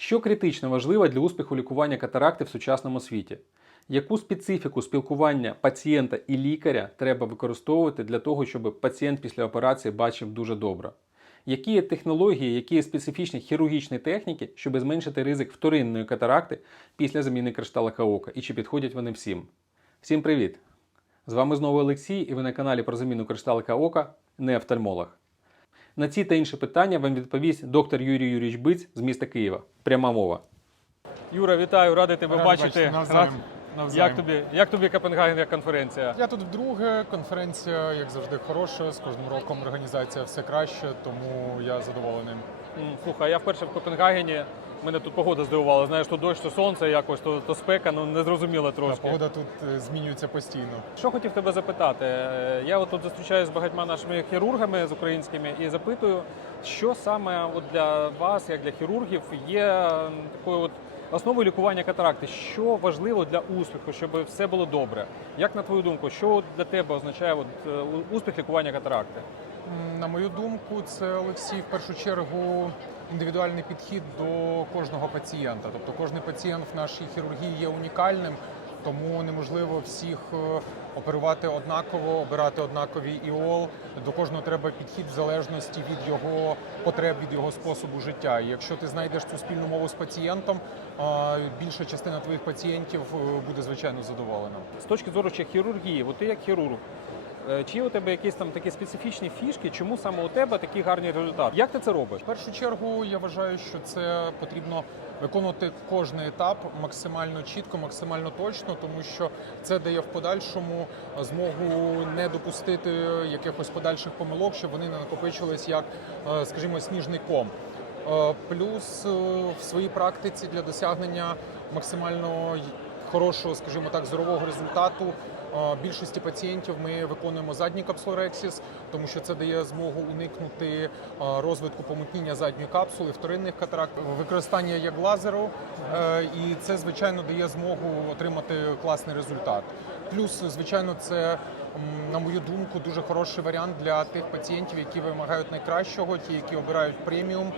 Що критично важливо для успіху лікування катаракти в сучасному світі? Яку специфіку спілкування пацієнта і лікаря треба використовувати для того, щоб пацієнт після операції бачив дуже добре? Які є технології, які є специфічні хірургічні техніки, щоб зменшити ризик вторинної катаракти після заміни кришталика ока? І чи підходять вони всім? Всім привіт! З вами знову Олексій, і ви на каналі про заміну кришталика ока не офтальмолог. На ці та інші питання вам відповість доктор Юрій Юрійович Биць з міста Києва. Пряма мова. Юра, вітаю, радий тебе бачити. бачити, навзаєм. Навзаєм. Як тобі, як тобі Копенгаген як конференція? Я тут вдруге. Конференція, як завжди, хороша. З кожним роком організація все краще, тому я задоволений. Слухай, я вперше в Копенгагені. Мене тут погода здивувала. Знаєш, то дощ, то сонце, якось, то, то спека, ну незрозуміло Та трошки. погода тут е, змінюється постійно. Що хотів тебе запитати? Е, Я от тут зустрічаюся з багатьма нашими хірургами з українськими і запитую, що саме от для вас, як для хірургів, є такою от основою лікування катаракти. Що важливо для успіху, щоб все було добре? Як на твою думку, що для тебе означає от, е, успіх лікування катаракти? На мою думку, це Олексій в першу чергу індивідуальний підхід до кожного пацієнта. Тобто кожен пацієнт в нашій хірургії є унікальним, тому неможливо всіх е, оперувати однаково, обирати однаковий іол. До кожного треба підхід в залежності від його потреб, від його способу життя. І якщо ти знайдеш цю спільну мову з пацієнтом, більша частина твоїх пацієнтів е, буде звичайно задоволена. З точки зору хірургії, от ти як хірург. Е, Чи у тебе якісь там такі специфічні фішки, чому саме у тебе такий гарний результат? Як ти це робиш? В першу чергу я вважаю, що це потрібно виконувати кожний етап максимально чітко, максимально точно, тому що це дає в подальшому змогу не допустити якихось подальших помилок, щоб вони не накопичились як, е, скажімо, сніжний ком. Е, Плюс в своїй практиці для досягнення максимально хорошого, скажімо так, здорового результату. Більшості пацієнтів ми виконуємо задній капсулорексіс, тому що це дає змогу уникнути розвитку помутніння задньої капсули, вторинних катаракт, використання як лазеру, е, і це звичайно дає змогу отримати класний результат. Плюс, звичайно, це на мою думку дуже хороший варіант для тих пацієнтів, які вимагають найкращого, ті, які обирають преміум,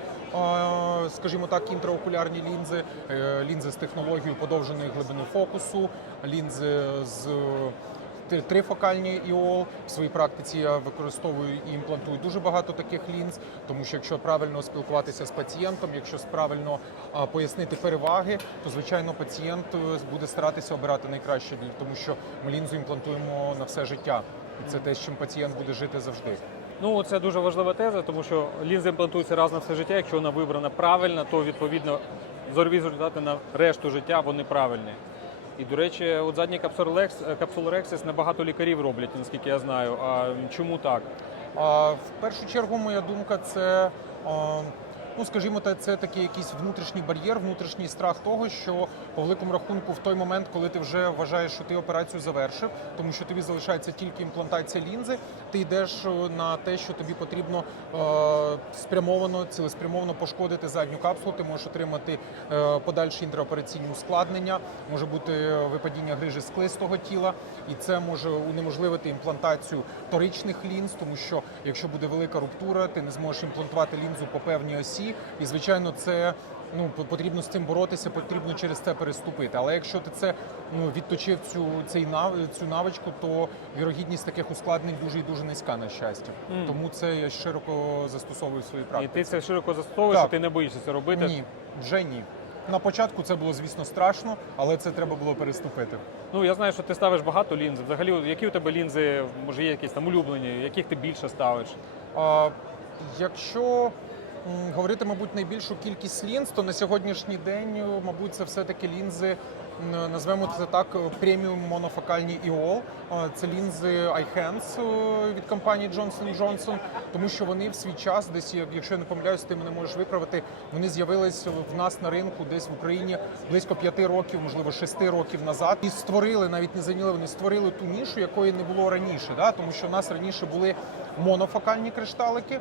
скажімо так, інтраокулярні лінзи, е, лінзи з технологією подовженої глибини фокусу, лінзи з Три- Трифокальні іол в своїй практиці я використовую і імплантую дуже багато таких лінз, тому що якщо правильно спілкуватися з пацієнтом, якщо правильно пояснити переваги, то звичайно пацієнт е, буде старатися обирати найкраще, тому що ми лінзу імплантуємо на все життя, і це те, з чим пацієнт буде жити завжди. Ну це дуже важлива теза, тому що лінза імплантується раз на все життя. Якщо вона вибрана правильно, то відповідно зорові результати на решту життя вони правильні. І до речі, от задній капсули капсулорексис небагато лікарів роблять, наскільки я знаю. А чому так? А в першу чергу, моя думка, це. Ну, скажімо, та- це такий якийсь внутрішній бар'єр, внутрішній страх того, що по великому рахунку, в той момент, коли ти вже вважаєш, що ти операцію завершив, тому що тобі залишається тільки імплантація лінзи, ти йдеш е, на те, що тобі потрібно е, спрямовано, цілеспрямовано пошкодити задню капсулу. Ти можеш отримати е, подальші інтраопераційні ускладнення, може бути е, випадіння грижі склистого тіла, і це може унеможливити імплантацію вторичних лінз, тому що якщо буде велика руптура, ти не зможеш імплантувати лінзу по певній осі, і звичайно, це. Ну, потрібно з цим боротися, потрібно через це переступити. Але якщо ти це ну відточив цю цей нав, цю навичку, то вірогідність таких ускладнень дуже і дуже низька на щастя. Мгм. Тому це я широко застосовую в своїй І ти це широко застосовуєш, Так. що ти не боїшся це робити. Ні, вже ні. На початку це було, звісно, страшно, але це треба було переступити. Ну я знаю, що ти ставиш багато лінз. Взагалі, які у тебе лінзи, може, є якісь там улюблені, яких ти більше ставиш? А, якщо говорити, мабуть, найбільшу кількість лінз, то на сьогоднішній день, е, мабуть, це все-таки лінзи, назвемо це так, е, преміум монофокальні іол. А, Це лінзи iHands е, від компанії Johnson Johnson, тому що вони в свій час, десь, якщо я не помиляюсь, ти мене можеш виправити, вони з'явились в нас на ринку десь в Україні близько п'яти років, можливо, шести років назад, і створили, навіть не зайняли, вони створили ту нішу, якої не було раніше. Да? Тому що у нас раніше були монофокальні кришталики,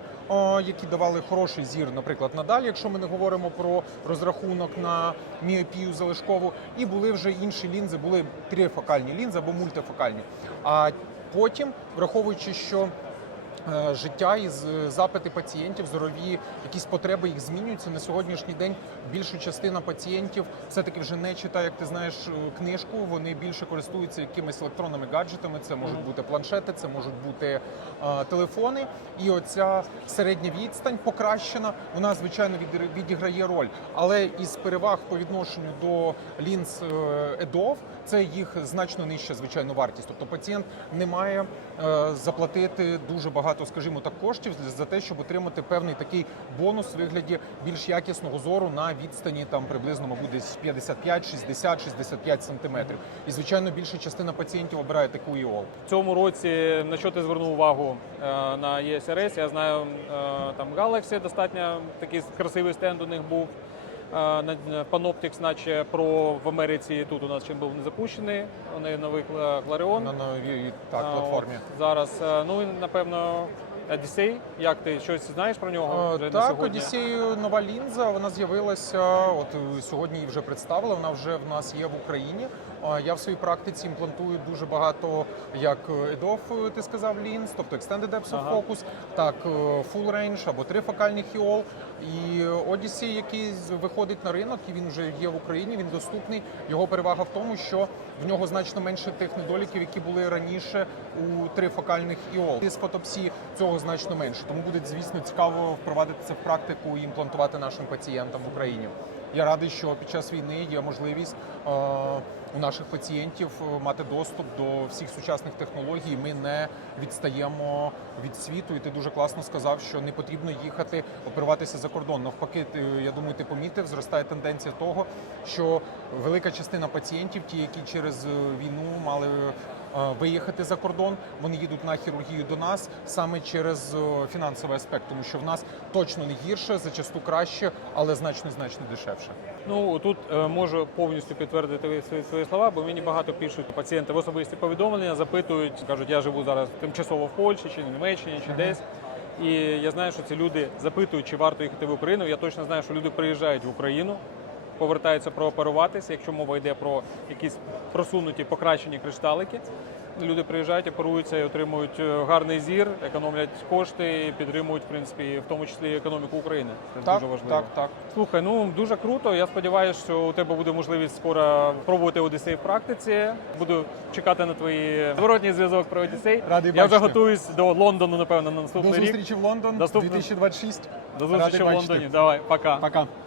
які давали хороший зір, наприклад, надалі, якщо ми не говоримо про розрахунок на міопію залишкову, і були вже інші лінзи, були трифокальні лінзи або мультифокальні. А потім, враховуючи, що життя і запити пацієнтів, здорові якісь потреби їх змінюються. На сьогоднішній день більша частина пацієнтів все-таки вже не читає, як ти знаєш, е, книжку. Вони більше користуються якимись електронними гаджетами. Це можуть бути планшети, це можуть бути е, телефони. І оця середня відстань покращена, вона звичайно відігр- відіграє роль. Але із переваг по відношенню до лінз е, EDOF це їх значно нижча звичайно вартість. Тобто пацієнт не має е, заплатити дуже багато, скажімо так, коштів за те, щоб отримати певний такий бонус в вигляді більш якісного зору на відстані там приблизно, мабуть, десь 55, 60, 65 сантиметрів. І звичайно, більша частина пацієнтів обирає таку ІОЛ. В цьому році на що ти звернув увагу е, на ESRS? Я знаю, е, там Galaxy достатньо такий красивий стенд у них був. Panoptix, наче про в Америці тут у нас ще був не запущений. Вони новий Кла- Clarion. на новій так, платформі. от Зараз, е, ну і напевно, Odyssey. Як ти щось знаєш про нього? Е, вже Так, сьогодні? Odyssey нова лінза. Вона з'явилася. От е, сьогодні її вже представили. Вона вже в нас є в Україні. Я в своїй практиці імплантую дуже багато як EDOF, ти сказав, лінз, тобто Extended Depth of Ага. Focus, так Full Range або трифокальний хіол. І Odyssey, який виходить на ринок, і він вже є в Україні. Він доступний. Його перевага в тому, що в нього значно менше тих недоліків, які були раніше у трифокальних іол. З фотопсі цього значно менше. Тому буде, звісно, цікаво впровадити це в практику і імплантувати нашим пацієнтам в Україні. Я радий, що під час війни є можливість е, у наших пацієнтів е, мати доступ до всіх сучасних технологій. Ми не відстаємо від світу. І ти дуже класно сказав, що не потрібно їхати оперуватися за кордон. Навпаки, я думаю, ти помітив, зростає тенденція того, що велика частина пацієнтів, ті, які через е, війну мали виїхати за кордон, вони їдуть на хірургію до нас саме через е, фінансовий аспект, тому що в нас точно не гірше, зачасту краще, але значно значно дешевше. Ну тут е, можу повністю підтвердити свої, свої слова, бо мені багато пишуть пацієнти в особисті повідомлення, запитують, кажуть, я живу зараз тимчасово в Польщі чи в Німеччині, чи Мгм. десь. І я знаю, що ці люди запитують, чи варто їхати в Україну. Я точно знаю, що люди приїжджають в Україну, повертаються прооперуватися, якщо мова йде про якісь просунуті покращені кришталики. Люди приїжджають, оперуються і отримують е, гарний зір, економлять кошти і підтримують, в принципі, в тому числі економіку України. Це Так, дуже важливо. так, так. Слухай, ну дуже круто. Я сподіваюся, що у тебе буде можливість скоро пробувати Одіссей в практиці. Буду чекати на твої зворотній зв'язок про Одіссей. Радий Я вже бачити. готуюсь до Лондону, напевно, на До наступний рік. зустрічі в Лондон Наступний- 2026. До зустрічі Радий в бачити. Лондоні. Давай, пока. Пока.